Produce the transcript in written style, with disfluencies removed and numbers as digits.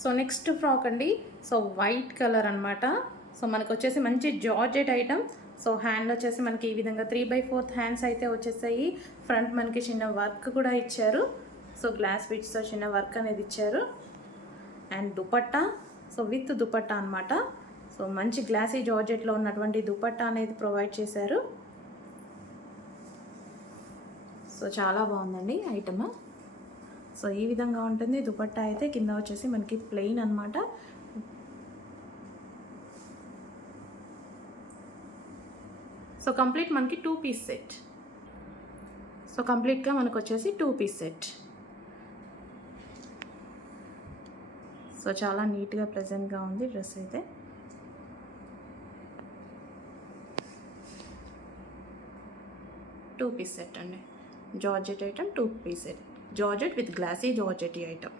So next frock అండి. So white colour అనమాట. So మనకు వచ్చేసి మంచి జార్జెట్ ఐటమ్. సో హ్యాండ్ వచ్చేసి మనకి ఈ విధంగా 3/4 హ్యాండ్స్ అయితే వచ్చేసాయి. ఫ్రంట్ మనకి చిన్న వర్క్ కూడా ఇచ్చారు. సో గ్లాస్ బిట్స్తో చిన్న వర్క్ అనేది ఇచ్చారు. And dupatta, so with dupatta అనమాట. సో మంచి గ్లాసీ జార్జెట్లో ఉన్నటువంటి దుపట్టా అనేది ప్రొవైడ్ చేశారు. సో చాలా బాగుందండి ఐటమ్. సో ఈ విధంగా ఉంటుంది దుపట్టా అయితే. కింద వచ్చేసి మనకి ప్లెయిన్ అనమాట. సో కంప్లీట్ మనకి 2 పీస్ సెట్. సో కంప్లీట్గా మనకు వచ్చేసి 2 పీస్ సెట్. సో చాలా నీట్గా ప్లెజెంట్గా ఉంది డ్రెస్ అయితే. టూ పీస్ సెట్ అండి. Georgette item 2 piece set. Georgette with glossy georgette item.